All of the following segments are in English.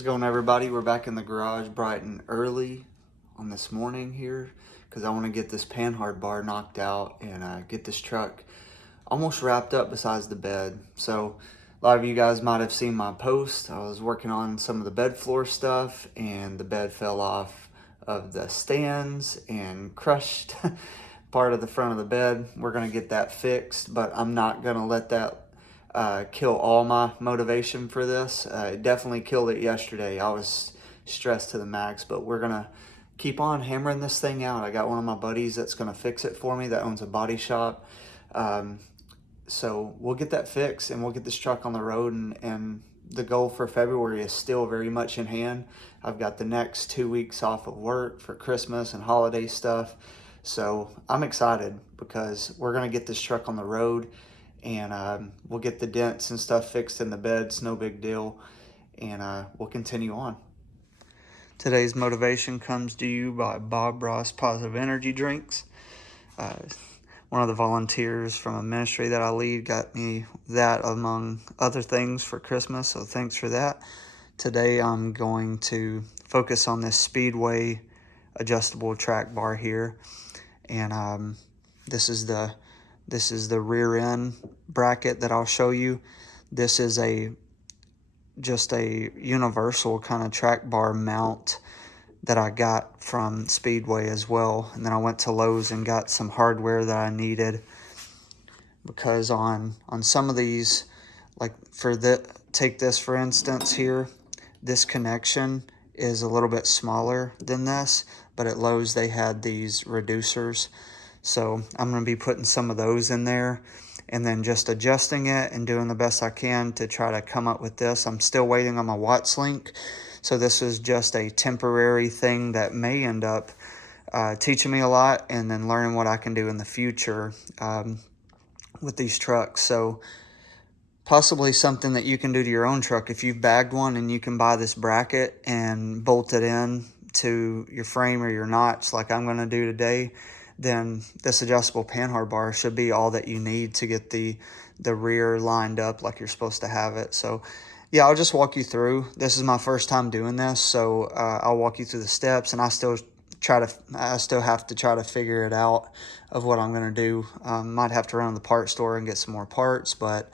How's it going, everybody? We're back in the garage bright and early on this morning here because I want to get this Panhard bar knocked out and get this truck almost wrapped up besides the bed. So a lot of you guys might have seen my post. I was working on some of the bed floor stuff and the bed fell off of the stands and crushed part of the front of the bed. We're going to get that fixed, but I'm not going to let that kill all my motivation for this. It definitely killed it yesterday. I was stressed to the max, but we're gonna keep on hammering this thing out. I got one of my buddies that's gonna fix it for me that owns a body shop. So we'll get that fixed and we'll get this truck on the road, and the goal for February is still very much in hand. I've got the next 2 weeks off of work for Christmas and holiday stuff. So I'm excited because we're gonna get this truck on the road, and we'll get the dents and stuff fixed in the bed. It's no big deal, and we'll continue on. Today's motivation comes to you by Bob Ross Positive Energy Drinks. One of the volunteers from a ministry that I lead got me that among other things for Christmas, so thanks for that. Today I'm going to focus on this Speedway adjustable track bar here, and this is the rear end bracket that I'll show you. This is just a universal kind of track bar mount that I got from Speedway as well. And then I went to Lowe's and got some hardware that I needed, because on some of these, like take this for instance here, this connection is a little bit smaller than this, but at Lowe's they had these reducers. So I'm going to be putting some of those in there and then just adjusting it and doing the best I can to try to come up with this. I'm still waiting on my Watts link. So this is just a temporary thing that may end up teaching me a lot and then learning what I can do in the future with these trucks. So possibly something that you can do to your own truck. If you've bagged one and you can buy this bracket and bolt it in to your frame or your notch like I'm going to do today, then this adjustable Panhard bar should be all that you need to get the rear lined up like you're supposed to have it. So yeah, I'll just walk you through. This is my first time doing this, so I'll walk you through the steps, and I still have to try to figure it out of what I'm going to do. Might have to run to the part store and get some more parts, but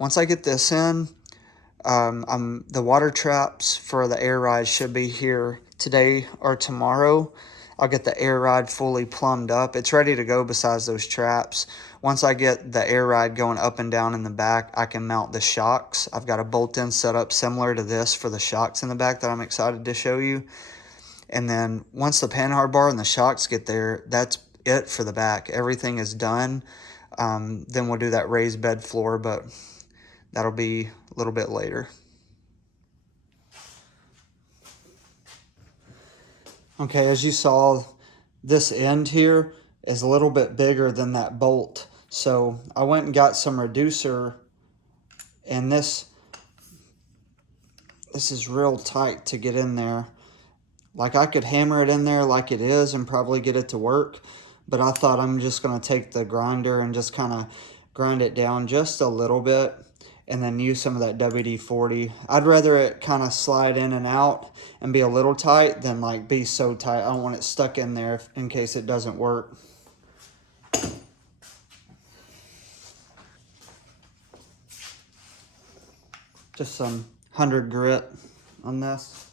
once I get this in, the water traps for the air ride should be here today or tomorrow. I'll get the air ride fully plumbed up. It's ready to go besides those traps. Once I get the air ride going up and down in the back, I can mount the shocks. I've got a bolt-in setup similar to this for the shocks in the back that I'm excited to show you. And then once the Panhard bar and the shocks get there, that's it for the back. Everything is done. Then we'll do that raised bed floor, but that'll be a little bit later. Okay, as you saw, this end here is a little bit bigger than that bolt. So I went and got some reducer, and this is real tight to get in there. Like, I could hammer it in there like it is and probably get it to work, but I thought I'm just going to take the grinder and just kind of grind it down just a little bit and then use some of that WD-40. I'd rather it kind of slide in and out and be a little tight than like be so tight. I don't want it stuck in there in case it doesn't work. Just some 100 grit on this,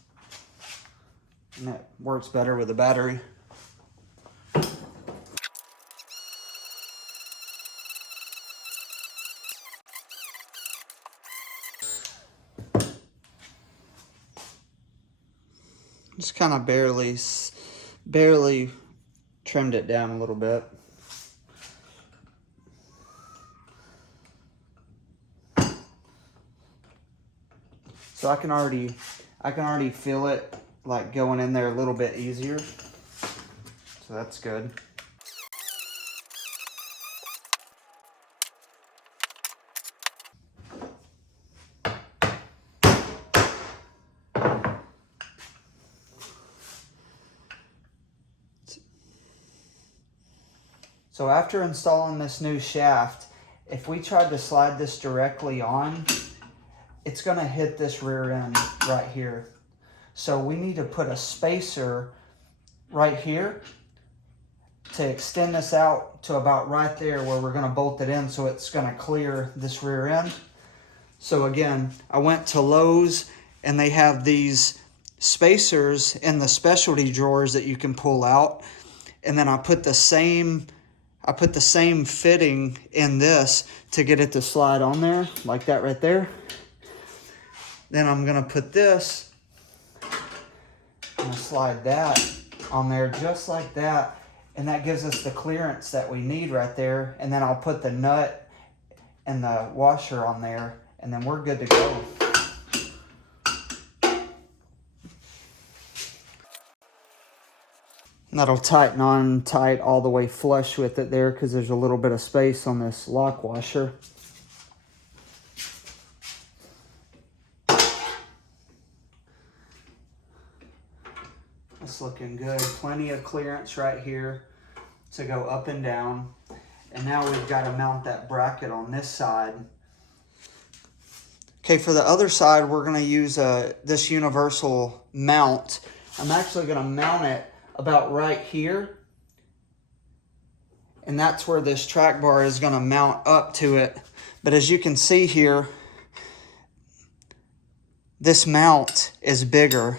and it works better with the battery. Just kind of barely trimmed it down a little bit. So I can already feel it like going in there a little bit easier. So that's good. So after installing this new shaft, if we tried to slide this directly on, it's gonna hit this rear end right here. So we need to put a spacer right here to extend this out to about right there where we're gonna bolt it in, so it's gonna clear this rear end. So again, I went to Lowe's and they have these spacers in the specialty drawers that you can pull out. And then I put the same fitting in this to get it to slide on there, like that right there. Then I'm gonna put this, I'm gonna slide that on there just like that. And that gives us the clearance that we need right there. And then I'll put the nut and the washer on there, and then we're good to go. And that'll tighten on tight all the way flush with it there, because there's a little bit of space on this lock washer. It's looking good. Plenty of clearance right here to go up and down. And now we've got to mount that bracket on this side. Okay, for the other side, we're going to use this universal mount. I'm actually going to mount it about right here. And that's where this track bar is going to mount up to it. But as you can see here, this mount is bigger.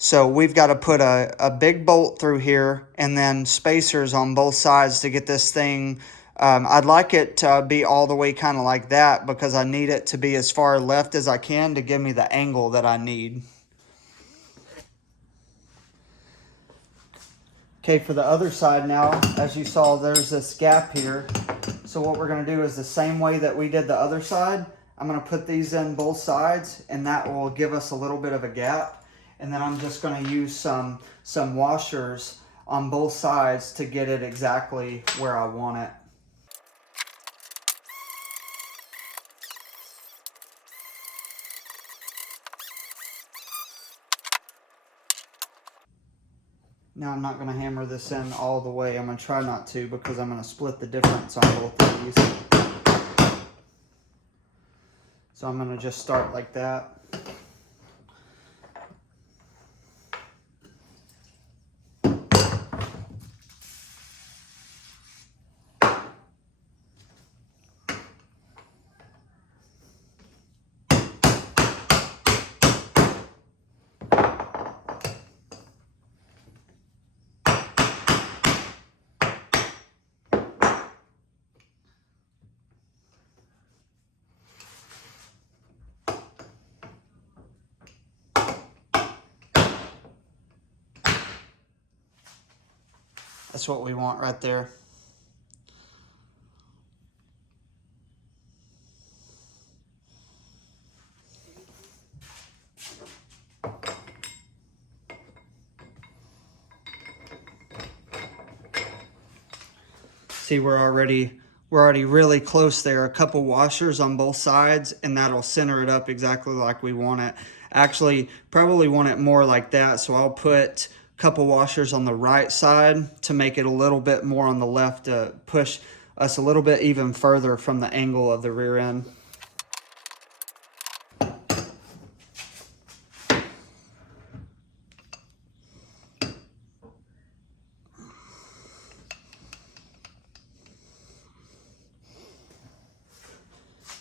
So we've got to put a big bolt through here and then spacers on both sides to get this thing. I'd like it to be all the way kind of like that, because I need it to be as far left as I can to give me the angle that I need. Okay, for the other side now, as you saw, there's this gap here. So what we're going to do is the same way that we did the other side. I'm going to put these in both sides, and that will give us a little bit of a gap. And then I'm just going to use some washers on both sides to get it exactly where I want it. Now I'm not going to hammer this in all the way. I'm going to try not to, because I'm going to split the difference on both of these. So I'm going to just start like that. That's what we want right there. See, we're already really close there. A couple washers on both sides, and that'll center it up exactly like we want it. Actually, probably want it more like that, so I'll put a couple washers on the right side to make it a little bit more on the left to push us a little bit even further from the angle of the rear end.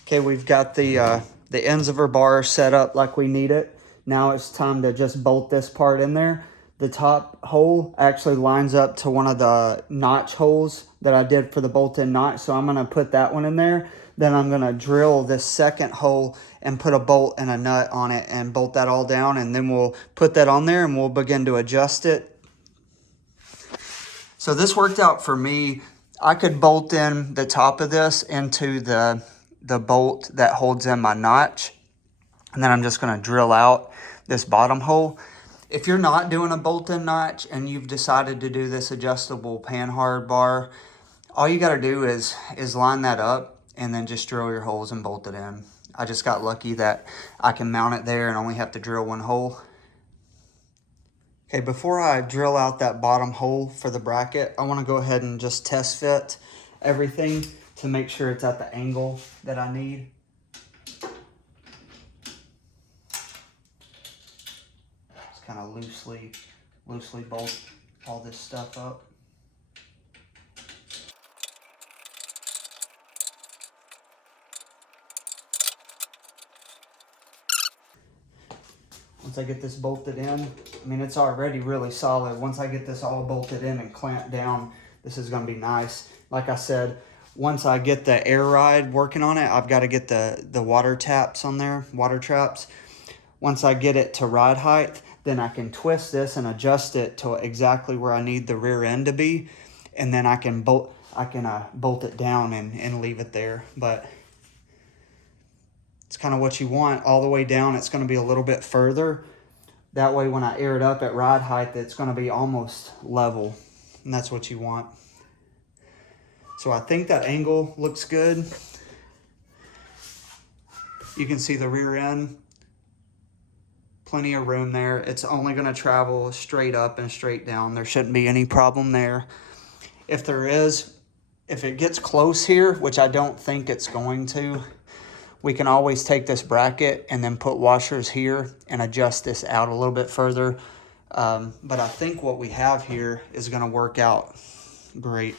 Okay, we've got the ends of our bar set up like we need it. Now it's time to just bolt this part in there. The top hole actually lines up to one of the notch holes that I did for the bolt-in notch, so I'm going to put that one in there. Then I'm going to drill this second hole and put a bolt and a nut on it and bolt that all down, and then we'll put that on there and we'll begin to adjust it. So this worked out for me. I could bolt in the top of this into the bolt that holds in my notch, and then I'm just going to drill out this bottom hole. If you're not doing a bolt-in notch and you've decided to do this adjustable Panhard bar, all you got to do is line that up and then just drill your holes and bolt it in. I just got lucky that I can mount it there and only have to drill one hole. Okay, before I drill out that bottom hole for the bracket, I want to go ahead and just test fit everything to make sure it's at the angle that I need. kind of loosely bolt all this stuff up. Once I get this bolted in, I mean, it's already really solid. Once I get this all bolted in and clamped down, this is gonna be nice. Like I said, once I get the air ride working on it, I've got to get the water taps on there, water traps. Once I get it to ride height, then I can twist this and adjust it to exactly where I need the rear end to be, and then I can bolt it down and leave it there. But it's kind of what you want. All the way down, it's going to be a little bit further. That way when I air it up at ride height, it's going to be almost level, and that's what you want. So I think that angle looks good. You can see the rear end, plenty of room there. It's only going to travel straight up and straight down. There shouldn't be any problem there. If there is, if it gets close here, which I don't think it's going to, we can always take this bracket and then put washers here and adjust this out a little bit further. But I think what we have here is going to work out great.